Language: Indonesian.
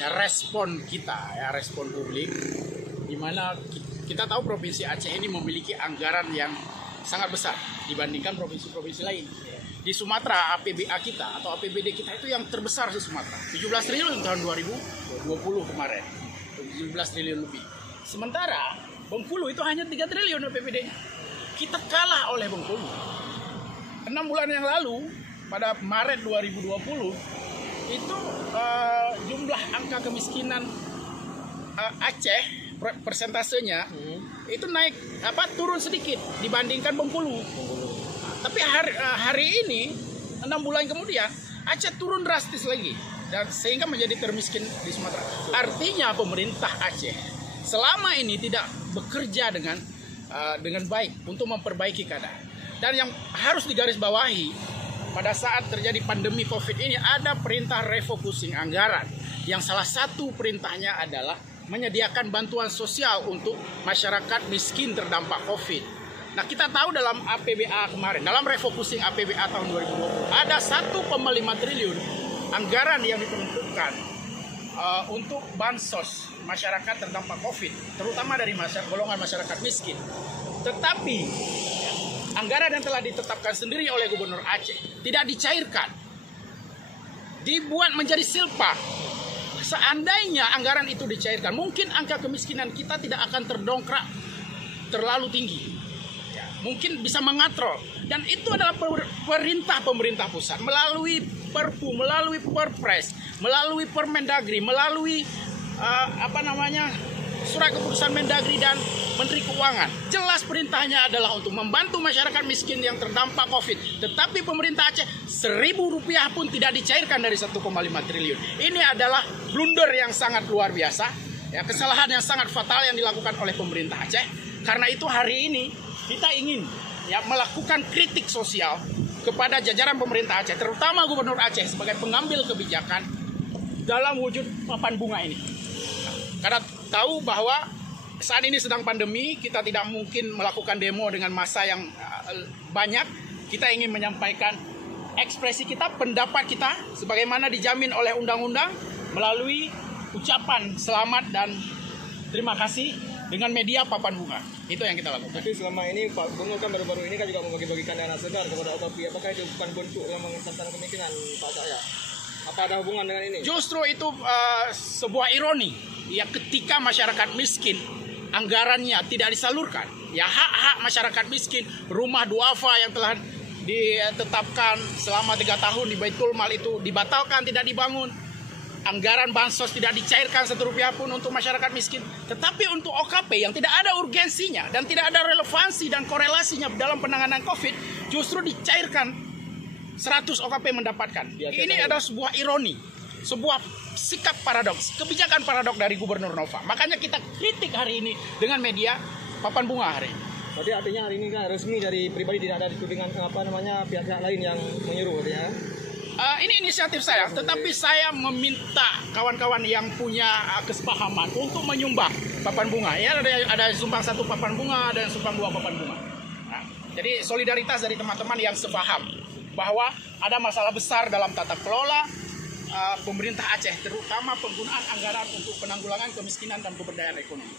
namanya respon kita ya, respon publik, di mana kita tahu Provinsi Aceh ini memiliki anggaran yang sangat besar dibandingkan provinsi-provinsi lain. Di Sumatera APBA kita atau APBD kita itu yang terbesar di Sumatera, 17 triliun tahun 2020 kemarin, 17 triliun lebih. Sementara Bengkulu itu hanya 3 triliun APBD. Kita kalah oleh Bengkulu. 6 bulan yang lalu pada Maret 2020 itu jumlah angka kemiskinan Aceh persentasenya itu naik turun sedikit dibandingkan Bengkulu. Tapi hari ini 6 bulan kemudian Aceh turun drastis lagi dan sehingga menjadi termiskin di Sumatera. Artinya pemerintah Aceh selama ini tidak bekerja dengan baik untuk memperbaiki keadaan. Dan yang harus digarisbawahi, pada saat terjadi pandemi COVID ini ada perintah refocusing anggaran yang salah satu perintahnya adalah menyediakan bantuan sosial untuk masyarakat miskin terdampak COVID. Nah, kita tahu dalam APBA kemarin, dalam refocusing APBA tahun 2020 ada 1,5 triliun anggaran yang diperuntukkan untuk bansos masyarakat terdampak COVID, terutama dari golongan masyarakat miskin. Tetapi anggaran yang telah ditetapkan sendiri oleh Gubernur Aceh tidak dicairkan, dibuat menjadi silpa. Seandainya anggaran itu dicairkan, mungkin angka kemiskinan kita tidak akan terdongkrak terlalu tinggi, mungkin bisa mengatrol. Dan itu adalah perintah pemerintah pusat melalui Perpu, melalui Perpres, melalui Permendagri, melalui surat keputusan Mendagri dan Menteri Keuangan. Jelas perintahnya adalah untuk membantu masyarakat miskin yang terdampak COVID. Tetapi pemerintah Aceh Rp1.000 pun tidak dicairkan dari 1,5 triliun. Ini adalah blunder yang sangat luar biasa, ya, kesalahan yang sangat fatal yang dilakukan oleh pemerintah Aceh. Karena itu hari ini kita ingin melakukan kritik sosial kepada jajaran pemerintah Aceh, terutama Gubernur Aceh sebagai pengambil kebijakan dalam wujud papan bunga ini. Karena tahu bahwa saat ini sedang pandemi, kita tidak mungkin melakukan demo dengan massa yang banyak. Kita ingin menyampaikan ekspresi kita, pendapat kita, sebagaimana dijamin oleh undang-undang melalui ucapan selamat dan terima kasih dengan media papan bunga. Itu yang kita lakukan. Tapi selama ini Pak Bungo kan baru-baru ini kan juga membagi-bagikan dana segar kepada OKP. Apakah itu bukan bentuk yang tentang kemiskinan Pak Cahya? Apa ada hubungan dengan ini? Justru itu sebuah ironi. Ya, ketika masyarakat miskin anggarannya tidak disalurkan, ya hak-hak masyarakat miskin, rumah duafa yang telah ditetapkan selama 3 tahun di Baitul Mal itu dibatalkan, tidak dibangun. Anggaran bansos tidak dicairkan Rp1 pun untuk masyarakat miskin. Tetapi untuk OKP yang tidak ada urgensinya dan tidak ada relevansi dan korelasinya dalam penanganan COVID, justru dicairkan 100 OKP mendapatkan. Ini adalah sebuah ironi, sebuah sikap paradoks, kebijakan paradoks dari Gubernur Nova. Makanya kita kritik hari ini dengan media papan bunga hari ini. Berarti artinya hari ini kan resmi dari pribadi, tidak ada tudingan pihak-pihak lain yang menyuruh ya? Ini inisiatif saya, tetapi saya meminta kawan-kawan yang punya kesepahaman untuk menyumbang papan bunga. Ya, ada sumbang 1 papan bunga, ada yang sumbang 2 papan bunga. Nah, jadi solidaritas dari teman-teman yang sepaham bahwa ada masalah besar dalam tata kelola pemerintah Aceh, terutama penggunaan anggaran untuk penanggulangan kemiskinan dan pemberdayaan ekonomi.